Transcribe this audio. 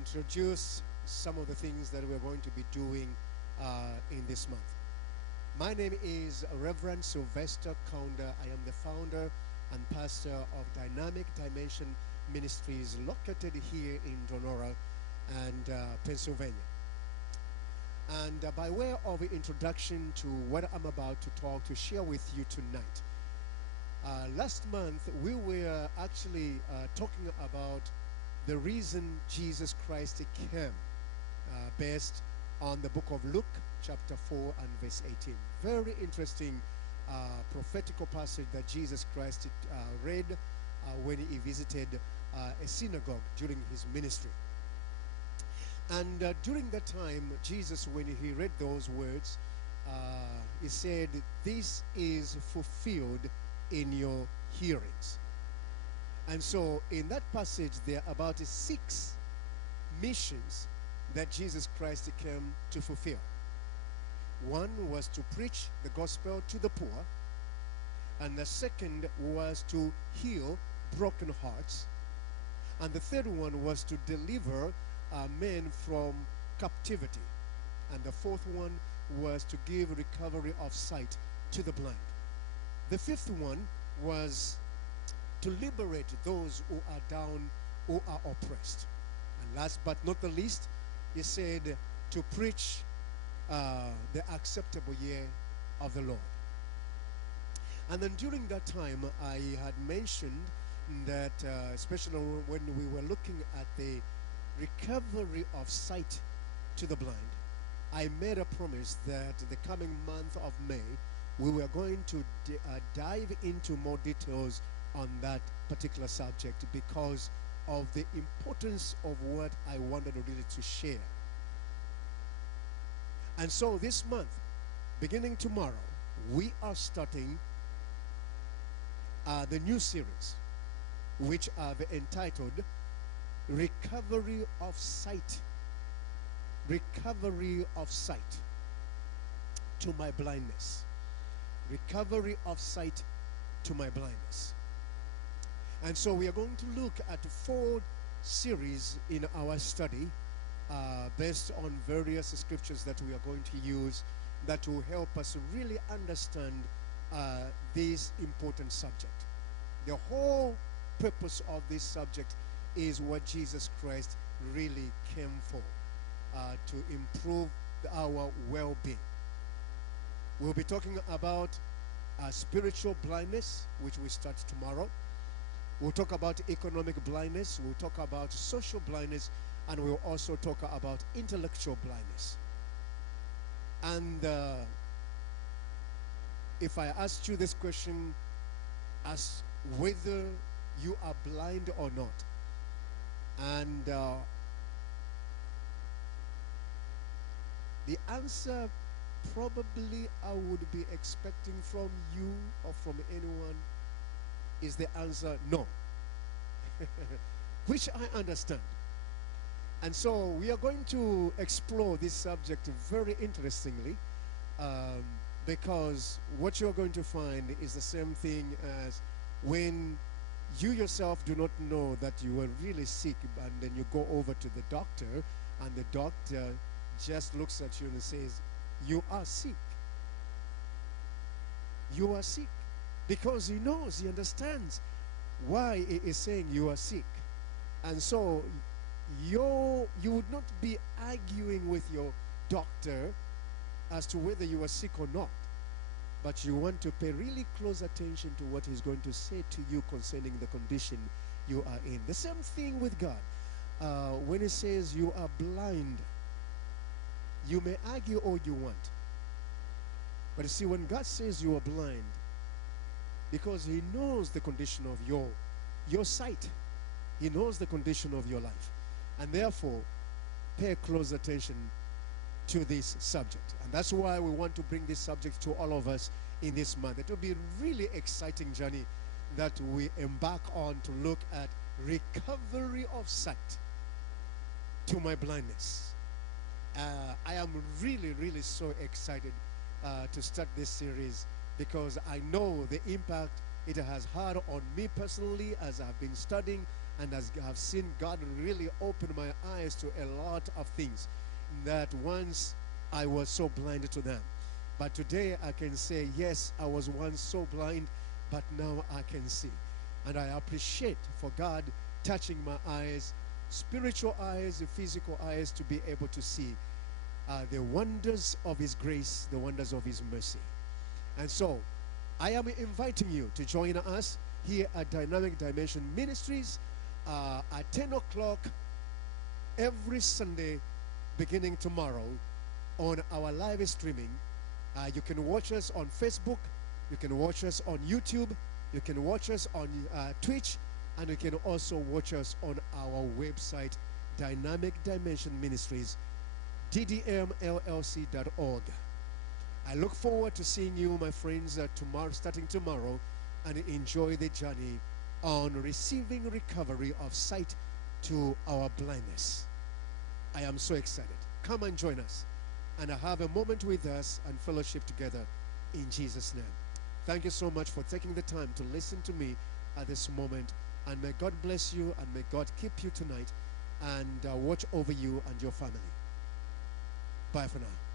introduce some of the things that we're going to be doing in this month. My name is Reverend Sylvester Kaunda. I am the founder and pastor of Dynamic Dimension Ministries located here in Donora and Pennsylvania. And by way of introduction to what I'm about to share with you tonight. Last month, we were actually talking about the reason Jesus Christ came, based on the book of Luke, chapter 4 and verse 18. Very interesting prophetical passage that Jesus Christ read when he visited a synagogue during his ministry. And during that time, Jesus, when he read those words, he said, "This is fulfilled in your hearings." And so in that passage, there are about 6 missions that Jesus Christ came to fulfill. One was to preach the gospel to the poor, and the second was to heal broken hearts, and the third one was to deliver men from captivity, and the fourth one was to give recovery of sight to the blind. The fifth one was to liberate those who are down, who are oppressed. And last but not the least, he said to preach the acceptable year of the Lord. And then during that time, I had mentioned that, especially when we were looking at the recovery of sight to the blind, I made a promise that the coming month of May, we were going to dive into more details on that particular subject because of the importance of what I wanted really to share. And so this month, beginning tomorrow, we are starting the new series, which I've entitled Recovery of Sight. Recovery of sight to my blindness. Recovery of sight to my blindness. And so we are going to look at 4 series in our study based on various scriptures that we are going to use that will help us really understand this important subject. The whole purpose of this subject is what Jesus Christ really came for, to improve our well-being. We'll be talking about spiritual blindness, which we start tomorrow. We'll talk about economic blindness. We'll talk about social blindness. And we'll also talk about intellectual blindness. And if I asked you this question as whether you are blind or not, and the answer probably I would be expecting from you or from anyone is the answer no, which I understand. And so we are going to explore this subject very interestingly because what you're going to find is the same thing as when you yourself do not know that you are really sick, and then you go over to the doctor, and the doctor just looks at you and says, "You are sick. You are sick." Because he knows, he understands why he is saying you are sick. And so you would not be arguing with your doctor as to whether you are sick or not, but you want to pay really close attention to what he's going to say to you concerning the condition you are in. The same thing with God. When he says you are blind, you may argue all you want. But you see, when God says you are blind, because he knows the condition of your sight, he knows the condition of your life. And therefore, pay close attention to this subject. And that's why we want to bring this subject to all of us in this month. It will be a really exciting journey that we embark on to look at recovery of sight to my blindness. I am really, really so excited to start this series because I know the impact it has had on me personally as I've been studying and as I've seen God really open my eyes to a lot of things that once I was so blind to them. But today I can say, yes, I was once so blind, but now I can see. And I appreciate for God touching my eyes, spiritual eyes, physical eyes, to be able to see the wonders of His grace, the wonders of His mercy. And so, I am inviting you to join us here at Dynamic Dimension Ministries at 10 o'clock every Sunday, beginning tomorrow, on our live streaming. You can watch us on Facebook, you can watch us on YouTube, you can watch us on Twitch, and you can also watch us on our website, Dynamic Dimension Ministries, ddmllc.org. I look forward to seeing you, my friends, starting tomorrow, and enjoy the journey on receiving recovery of sight to our blindness. I am so excited. Come and join us and have a moment with us and fellowship together in Jesus' name. Thank you so much for taking the time to listen to me at this moment, and may God bless you, and may God keep you tonight and watch over you and your family. Bye for now.